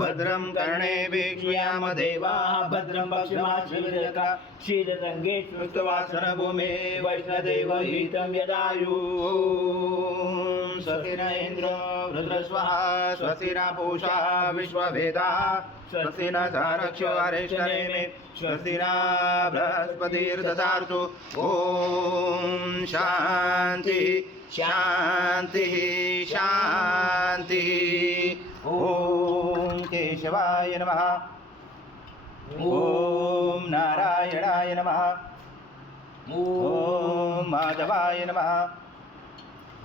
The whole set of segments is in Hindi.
भद्रं कर्णेभिः श्रूयाम देवाः भद्रं पश्यमाक्षभिर्यथा शीततङ्गे स्मृतवासनभूमे वैष्णदेव हितं यदायुः स्वस्ति न इन्द्रो वृत्रस्वः स्वस्ति न पूषा विश्ववेदाः स्वस्ति न सारक्ष्यो अरिष्टनेमि स्वस्ति न बृहस्पतिर्दधातु ॐ शान्ति शान्ति शान्ति ॐ केशवाय नमः ॐ नारायणाय नमः ॐ माधवाय नमः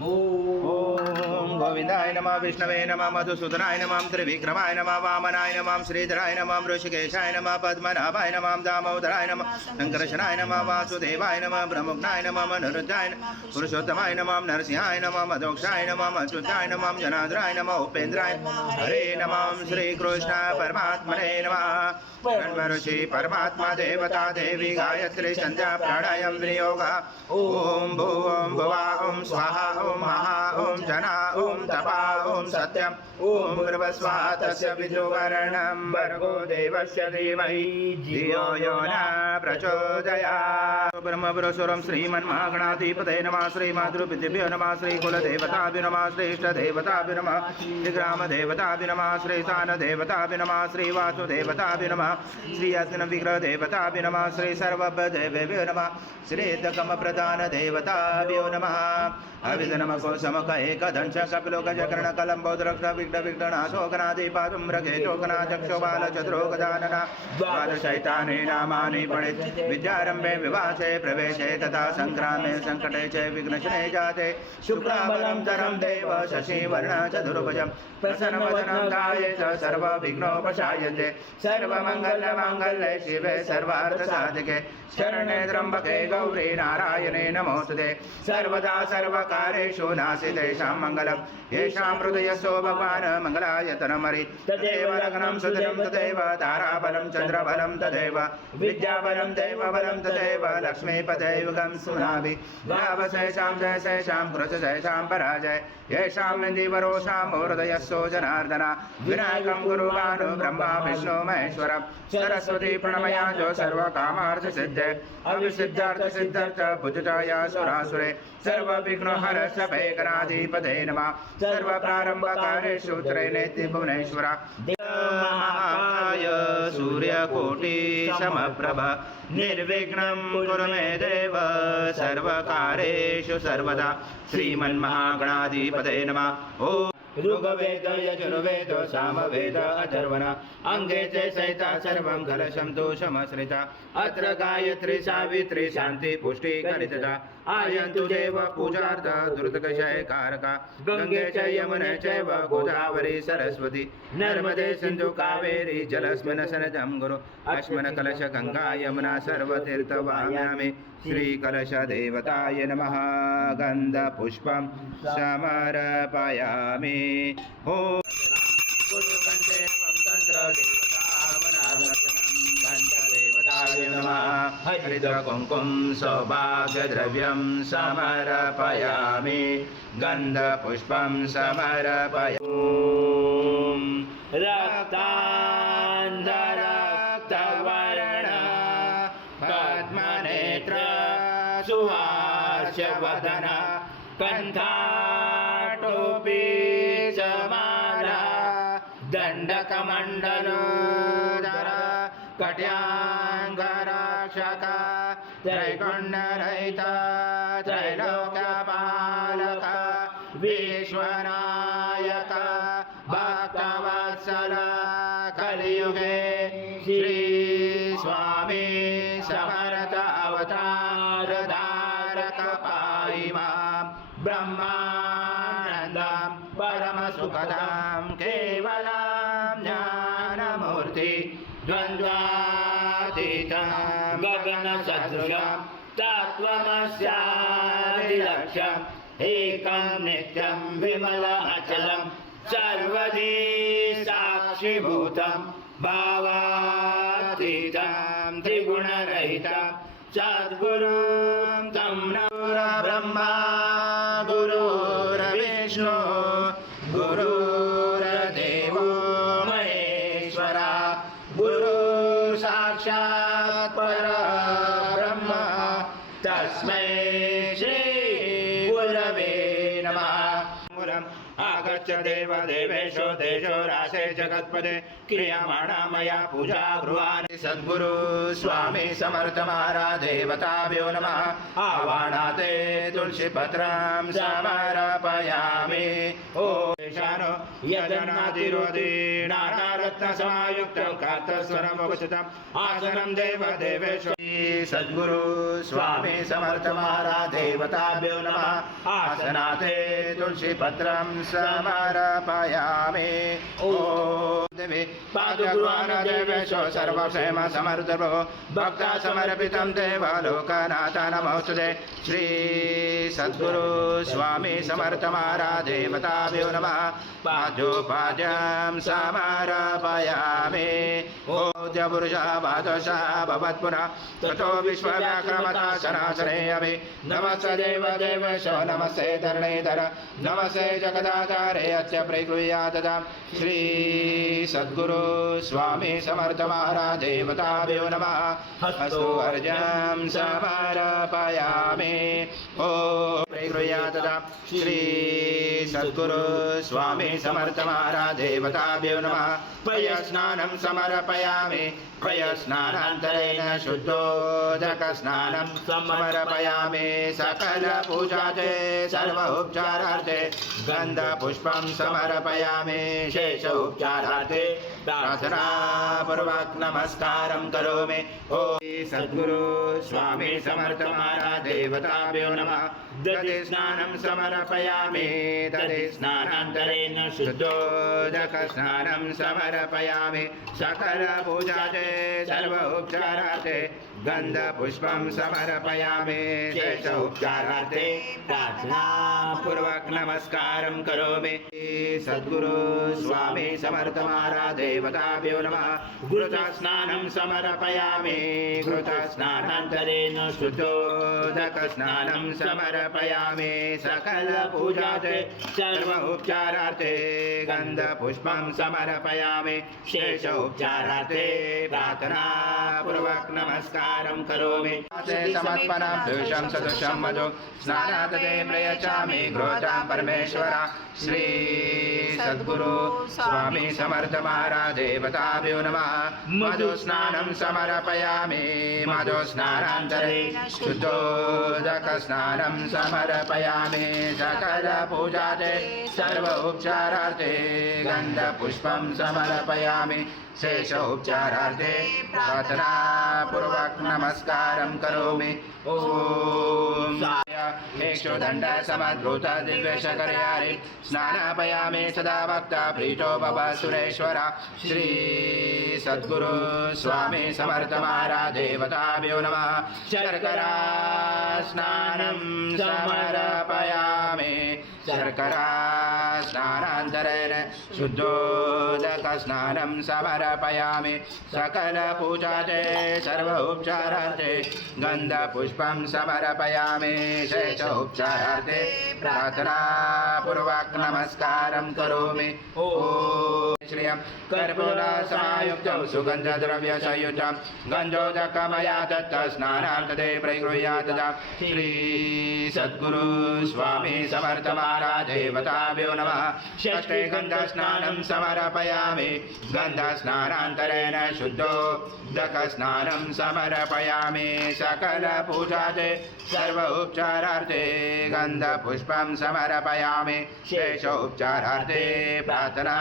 ॐ गोविंदाय नमः विष्णवे नमः मधुसूदनाय नमः त्रिविक्रमाय नमः वामनाय नमः श्रीधराय नमः ऋषिकेशाय नमः पद्मनाभाय नमः दामोदराय नमः शंकरशनाय नमः वासुदेवाय नमः ब्रह्मज्ञाय नमः मनोरुद्धाय नमः पुरुषोत्तमाय नमः नरसिंहाय नमः मधोक्षाय नमः अच्युताय नमः जनार्दनाय नमः उपेन्द्राय हरे नमः श्रीकृष्ण परमात्मने नमः ब्रह्म ऋषि परमात्मा देवता देवी गायत्री संध्या प्राणायाम विनियोग ओम भूम भुवा ओम स्वाहा ओम महा ओम जना ओम तपा ओम सत्यम ओम ब्रह्मस्वा तस्य विदुवर्णं भर्गो देवस्य धीमहि धियो यो न प्रचोदयात् ब्रह्मपुरुषोरं श्रीमन्महागणाधिपतये नमः श्रीमातृपितृभ्यो नमः श्रीकुलदेवताभ्यो नमः श्रेष्ठदेवताभ्यो नमः श्रीग्रामदेवताभ्यो नमः श्रीस्थानदेवताभ्यो नमः श्रीवासुदेवताभ्यो नमः श्री अस्न विग्रह देवताभ्यो नमः श्री सर्वदेवेभ्यो नमः श्रीतकमप्रधान देवताभ्यो नमः अविधनमको समक एकदंश कपिलो गजकर्ण कलम्बोदरक्ष विघ्न विघ्नाशो गणाधिपादुं मृगे चोकना चक्षो बालचतुरो गजानन द्वादशैतानि नामानि पठेत् विद्यारम्भे विवासे प्रवेशे तथा संग्रामे संकटे च विघ्नशने जाते शुक्लाबलं तरं देव शशिवर्णं चतुर्भुजं प्रसन्नवदनं ध्यायेत् सर्वविघ्नोपशायते सर्वमङ्गलमाङ्गल्ये शिवे सर्वार्थसाधिके शरणे त्र्यम्बके गौरी नारायणे नमोस्तुते सर्वदा सर्वकारेषु नास्तितेषां मङ्गलं येषां हृदयस्थो भगवान् मङ्गलायतनमरि तदेव लग्नं सुदिनं तदेव ताराबलं चन्द्रबलं तदेव विद्याबलं देवबलं तदेव लक्ष्मीपदैवगं सुनाभि भावशेषां जयशेषां कृतशेषां पराजय येषां निधिवरोषां हृदयस्थो जनार्दन विनायकं गुरुवानु ब्रह्मा विष्णु महेश्वरं सरस्वती प्रणमयाजो सर्वकामार्थसिद्धे अविसिद्धार्थ सिद्धार्थ भुजटाया सुरासुरे सर्वविघ्नोहर सभैकनाधिपते नमः सर्वप्रारम्भकारेषु त्रैनेति भुवनेश्वर महाकाय सूर्यकोटि समप्रभ निर्विघ्नं कुरु मे देव सर्वकारेषु सर्वदा श्रीमन्महागणाधिपते नमः ॐ ऋग्वेद यजुर्वेद सामवेद अथर्वण अंगे च सहिता सर्वं कलशं दोषमश्रिता अत्र गायत्री सावित्री शान्ति पुष्टि करितता आयन्तु देव पूजार्थ दुर्दकशयकारका गंगे च यमुने चैव गोदावरी सरस्वती नर्मदे सिन्धु कावेरी जलस्मिन् सन्निधं गुरु अस्मिन् कलश गंगा यमुना सर्वतीर्थवाम्यामि श्रीकलश देवताय नमः गन्धपुष्पं समर्पयामि हो हरिद्रकुङ्कुं सौभाग्यद्रव्यं समर्पयामि गन्धपुष्पं समर्पयामि रक्तान्धरक्तवर्ण पद्मनेत्र सुहास्यवदन कण्ठाटोपी समाला दण्डकमण्डलोदर कट्याङ्गरक्षक त्रैगुण्यरहित त्रैलोक्यपालक विश्वनायक भक्तवत्सल कलियुगे श्री स्वामी समर्थ अवतार धारक पाहि मां ब्रह्मानन्दं परमसुखदां केवलं ज्ञानमूर्ति द्वन्द्वातीतं गगनसदृशं तत्त्वमस्यादिलक्ष्यम् एकं नित्यं विमलमचलं सर्वदी साक्षिभूतं भावातीतं त्रिगुणरहितं सद्गुरुं तं नमः ब्रह्मा गुरुर्विष्णु गुरुर्देवो महेश्वरा गुरु साक्षात् परब्रह्म तस्मै श्री गुरवे नमः आगच्छ देव देवेशो देशो राशे जगत्पदे क्रियमाणा मया पूजा गृहाणि सद्गुरु स्वामी समर्थ महाराज देवताभ्यो नमः आवाहनाते तुलसी पत्रं समर्पयामि ओ ईशानो यजनादिरोधि नानारत्न समायुक्तं कातस्वरमुपचितम् आसनं देव देवेशो सद्गुरु स्वामी समर्थ महाराज देवताभ्यो नमः आसनाते तुलसी पत्रं समर्पयामि ओ देवी पादुगुरुवान देवेशो सर्वक्षेम समर्थो भक्ता समर्पितं देवलोकनाथ नमोस्तुते श्री सद्गुरु स्वामी समर्थ महाराज देवताभ्यो नमः पादोपाद्यं समर्पयामि ओ पुरुषः बादशाह भवत्पुनः ततो विश्वव्याक्रमता शनाशने अभि नमस्ते देव देवेशो नमस्ते धरणीधर नमस्ते जगदाचार्य अस्य प्रगृह्यातदा श्री सद्गुरु स्वामी समर्थ महाराज देवताभ्यो नमः हस्तो अर्जं समर्पयामि ओ प्रगृह्यातदा श्री सद्गुरु स्वामी समर्थ महाराज देवताभ्यो नमः पयस्नानं समर्पयामि पयस्नानान्तरेण शुद्धोदकस्नानं समर्पयामि सकल पूजाते सर्व उपचारार्थे गन्धपुष्पं समर्पयामि शेष उपचारार्थे प्रार्थना पूर्वक नमस्कारं करोमि ओ सद्गुरु स्वामी समर्थ महाराज देवताभ्यो नमः दधि स्नानं समर्पयामि दधि स्नानान्तरेण शुद्धोदक स्नानं समर्पयामि सकल पूजाते सर्व उपचारार्थे गन्धपुष्पं समर्पयामि शेष उपचारार्थे प्रार्थना पूर्वक नमस्कारं करोमि सद्गुरु स्वामी समर्थ महाराज देवताभ्यो नमः घृतस्नानं समर्पयामि घृतस्नानान्तरेण शुद्धोदक स्नानं समर्पयामि सकल पूजाते सर्व उपचारार्थे गन्धपुष्पं समर्पयामि शेष उपचारार्थे प्रार्थना पूर्वक नमस्कारं करोमि समर्पणं दुषं सदृशं मधु स्नानात् ते प्रयच्छामि घ्रोतां परमेश्वर श्री सद्गुरु स्वामी समर्थ महाराज देवताभ्यो नमः मधु स्नानं समर्पयामि मधु स्नानान्तरेण शुद्धोदक स्नानं समर्पयामि सकल पूजाते सर्व उपचारार्थे गन्धपुष्पं समर्पयामि शेष उपचारार्थे प्रार्थना पूर्वक नमस्कारं करोमि ओम मेक्षुदण्ड समद्भूत दिव्यशकर्यारि स्नानापयामि सदा भक्ता प्रीतो भव सुरेश्वर श्री सद्गुरु स्वामी समर्थ महाराज देवताभ्यो नमः शर्करा स्नानं समर्पयामि शर्करा स्नानान्तरेण शुद्धोदक स्नानं समर्पयामि सकल पूजाते सर्व उपचारार्थे गन्धपुष्पं समर्पयामि शेष उपचारार्थे प्रार्थना पूर्वक नमस्कारं करोमि ओ श्रियं कर्पूरसमायुक्तं सुगन्धद्रव्यसंयुतं गन्धोदकमया दत्त स्नानार्थते प्रगृह्यातदा श्री सद्गुरु स्वामी समर्थ महाराज देवताभ्यो नमः षष्ठे गन्धस्नानं समर्पयामि गन्धस्नानान्तरेण शुद्धोदक स्नानं समर्पयामि सकल पूजाते सर्व उपचारार्थे गन्धपुष्पं समर्पयामि शेष उपचारार्थे प्रार्थना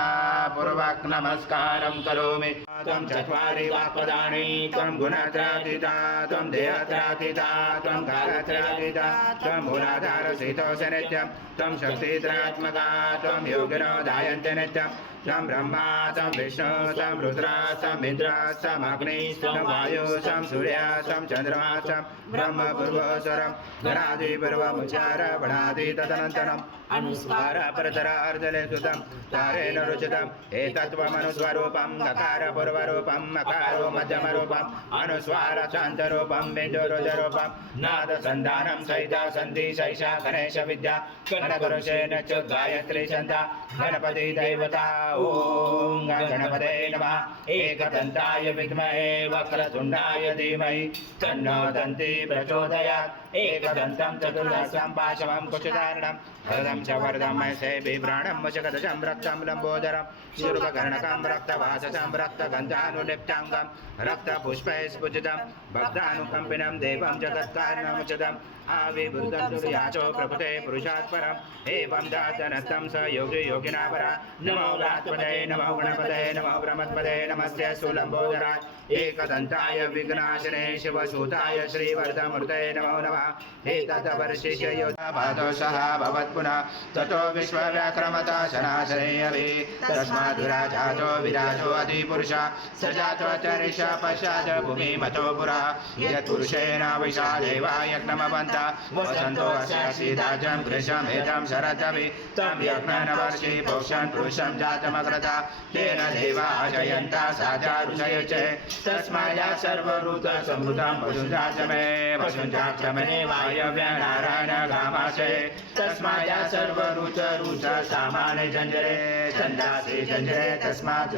पूर्वक नमस्कारं करोमि त्वं चत्वारि वाक्पदानि त्वं गुणत्रयातीता त्वं देहत्रयातीता त्वं कालत्रयातीता त्वं मूलाधारस्थितोऽसि नित्यं त्वं शक्तित्रयात्मका त्वं योगिनो ध्यायन्ति नित्यं त्वं ब्रह्मा त्वं विष्णु त्वं रुद्रा त्वं इन्द्र त्वं अग्नि त्वं वायु त्वं सूर्य त्वं चन्द्रमा त्वं ब्रह्म पूर्वस्वरं गणादिपूर्वमुच्चार वणादि तदनन्तरम् अनुस्वार परतरार्धले सुतं तारेण रुचितम् एतत्त्वमनुस्वरूपं गकारपूर्व पूर्वरूपं मकारो मध्यमरूपम् अनुस्वार शान्तरूपं बिन्दुरुदरूपं नादसन्धानं सहिता सन्ति सैषा गणेश विद्या गणपुरुषेण च गायत्री छन्दा गणपति देवता ॐ गणपते नमः एकदन्ताय विद्महे वक्रतुण्डाय धीमहि तन्नो दन्ती प्रचोदयात् एकदन्तं चतुर्दशं पाशवं कुशधारणं वरदं च वरदं मयसे बिभ्राणं मुचगदजं रक्तं लम्बोदरं शूर्पकर्णकं रक्तवाससं रक्तगन्धानुलिप्ताङ्गं रक्तपुष्पैस्फुजितं भक्तानुकम्पिनं देवं जगत्कारणमुचितम् आविर्भूतं दुर्याचो प्रभुते पुरुषात् परम् एवं दातनस्तं स योगी योगिना परा नमो व्रात्पदे नमो गणपते नमो ब्रह्मपदे नमस्ते सुलम्बोदराय एकदन्ताय विघ्नाशने शिवसूताय श्रीवरदमूर्ते नमो नमः एतद्वर्षिष्य योधापादोषः भवत्पुनः ततो विश्वव्याक्रमता शनाशने अभि तस्माद्विराजातो विराजो अधिपुरुषः स जातो चरिष पश्चात् भूमिमतो पुरा यत्पुरुषेण विशादेवा यज्ञमवन्तः वसन्तो अस्य सीताजं ग्रीष्मेतं शरदपि तं यज्ञनवर्षि पोषन् पुरुषं जातमग्रता तेन देवा जयन्ता साजा ऋषयुचे तस्माया सर्वऋतसंवृतं वसुञ्जाचमे वसुञ्जाचमे वायव्य नारायण गामाशे तस्माया सर्वऋतरुच सामान्य झञ्झरे छन्दासि झञ्झरे तस्मात्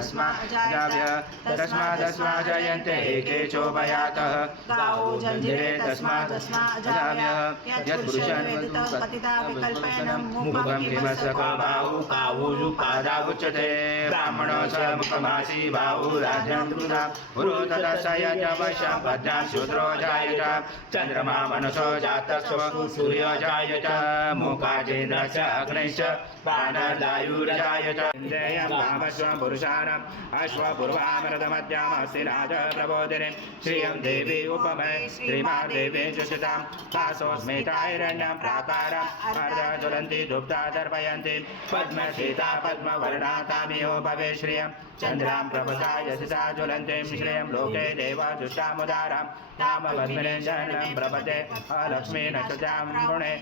तस्मात् जयन्ते एके चोभयातः गावो झञ्झरे तस्मात् यत्पुरुषं मुखं किमसको बाहु कावुरुपादावुच्यते ब्राह्मणो स मुखमासी बाहु राज्यं कृता पुरोतदशय च वशं पद्मां शूद्रो जायत चन्द्रमा मनसो जातस्व सूर्यो जायत मुखाजेन्द्रश्च अग्निश्च प्राणदायुर्जायत इन्द्रियं कामस्वं पुरुषाणाम् अश्वपूर्वामृतमध्यामस्ति राज प्रबोधिनी श्रियं देवी उपमय श्रीमादेवी जुषितां तासोस्मिताहिरण्यं प्राकारम् अर्धज्वलन्ति धूप्ता दर्पयन्ति पद्मशीता पद्मवर्णा तामियो भवे श्रियं चन्द्रां प्रभसा यशिता ज्वलन्तीं श्रियं लोके देवा जुष्टामुदारां तामपद्मिने शरणं प्रपदे अलक्ष्मी नक्षत्रां वृणे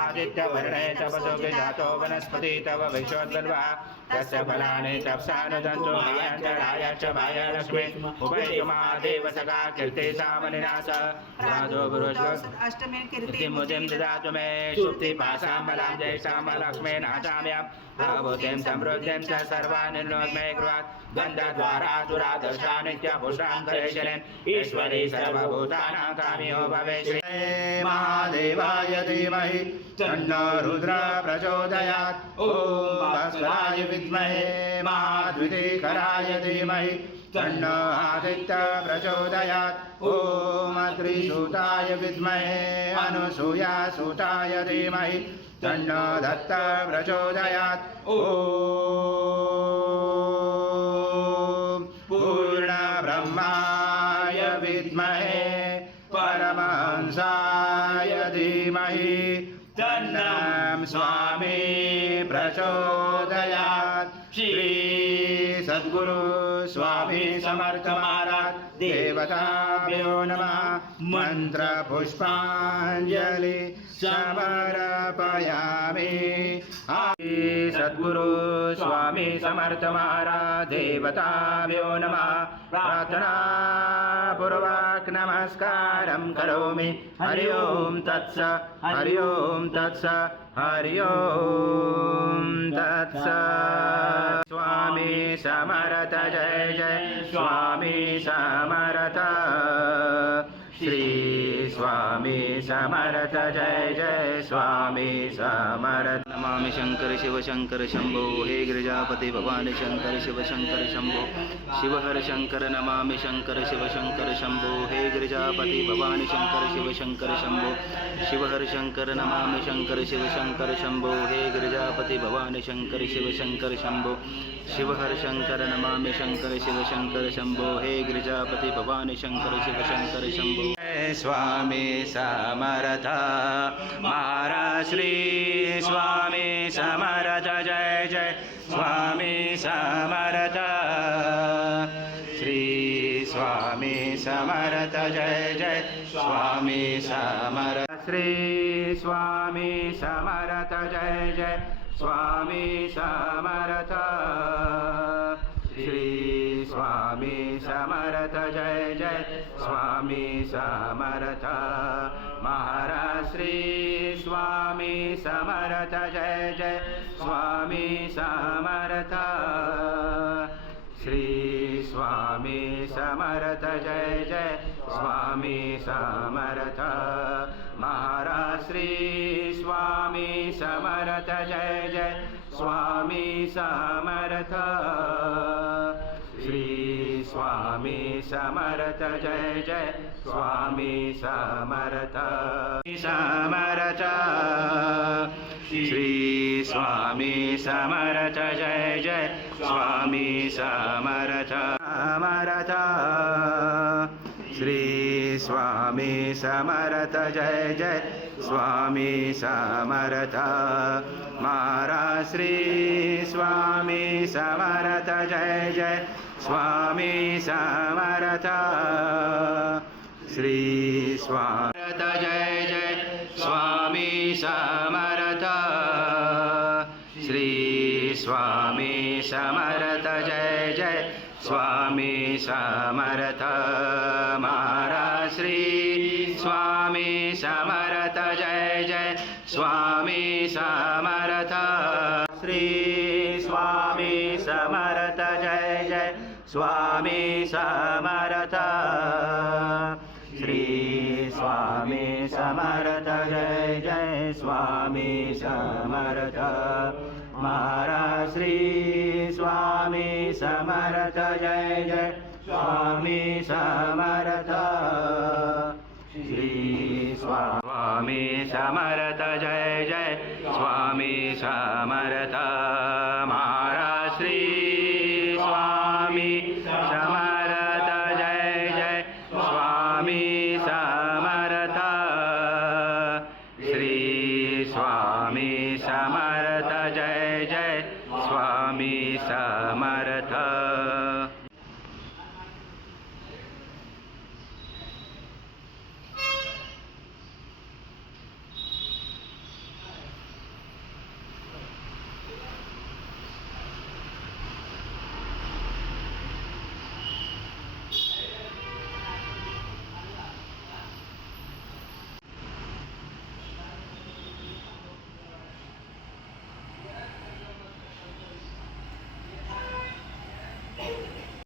आदित्यवर्णे तपसो विजातो वनस्पति तव विश्वोद्गल्वा तस्य फलानि तप्सानुदन्तु मायाञ्चराय च मायालक्ष्मी उभययुमादेव सखा कीर्ति सामनिनाश राजो पुरुषो कीर्तिमुदिं ददातु मे शुक्तिपाशां बलां जयसां लक्ष्मी नाचाम्यां भवतीं समृद्धिं च सर्वाणि नोन्मे गृहात् गन्धद्वारा दुरादर्शा नित्यपुष्टां करेशने ईश्वरी सर्वभूतानां कामियो भवे श्री महादेवाय धीमहि तन्नो रुद्रः प्रचोदयात् ॐ भास्कराय विद्महे महाद्वितीकराय धीमहि तन्नो आदित्यः प्रचोदयात् ॐ त्रिसूताय विद्महे अनुसूयासूताय धीमहि तन्नो दत्तः प्रचोदयात् ॐ पूर्णब्रह्माय विद्महे परमहंसाय धीमहि तन्नं स्वामी प्रचोदयात् श्री सद्गुरु स्वामी समर्थ महाराज देवताभ्यो नमः मंत्र पुष्पांजलि समर्पयामि सद्गुरु स्वामी समर्थ महाराज देवताभ्यो नमः प्रार्थना पूर्वक नमस्कारं करोमि हरि ओम तत्स हरि ओम तत्स हरि ओम तत्स स्वामी समर्थ जय जय स्वामी समर्थ श्री स्वामी समर्थ जय जय स्वामी समर्थ नमामि शंकर शिव शंकर शंभो हे गिरिजापति भवानी शंकर शिव शंकर शंभो शिव हर शंकर नमामि शंकर शिव शंकर शंभो हे गिरिजापति भवानी शंकर शिव शंकर शंभो शिव हर शंकर नमामि शंकर शिव शंकर शंभो हे गिरिजापति भवानी शंकर शिव शंकर शंभो शिव हर शंकर नमामि शंकर शिव शंकर शंभो हे गिरिजापति भवानी शंकर शिव शंकर शंभो स्वामी समर्थ महाराज श्री स्वामी समर्थ जय जय स्वामी समर्थ श्री स्वामी समर्थ जय जय स्वामी समर्थ श्री स्वामी समर्थ जय जय स्वामी समर्थ श्री स्वामी समर्थ जय जय स्वामी समर्थ महाराज श्री स्वामी समर्थ जय जय स्वामी समर्थ श्री स्वामी समर्थ जय जय स्वामी समर्थ महाराज श्री स्वामी समर्थ जय जय स्वामी समर्थ श्री स्वामी समर्थ जय जय स्वामी समर्थ समर्थ श्री स्वामी समर्थ जय जय स्वामी समर्थ समर्थ श्री स्वामी समर्थ जय जय स्वामी समर्थ महाराज श्री स्वामी समर्थ जय जय स्वामी समर्थ श्री समर्थ जय जय स्वामी समर्थ श्री स्वामी समर्थ जय जय स्वामी समर्थ महाराज श्री स्वामी समर्थ जय जय स्वामी समर्थ श्री स्वामी समर्थ जय जय स्वामी समर्थ श्री स्वामी समर्थ जय जय स्वामी समर्थ महाराज श्री स्वामी समर्थ जय जय स्वामी समर्थ श्री स्वामी समर्थ जय जय स्वामी समर्थ महाराज श्री स्वामी समर्थ जय जय स्वामी समर्थ श्री स्वामी समर्थ जय जय स्वामी समर्थ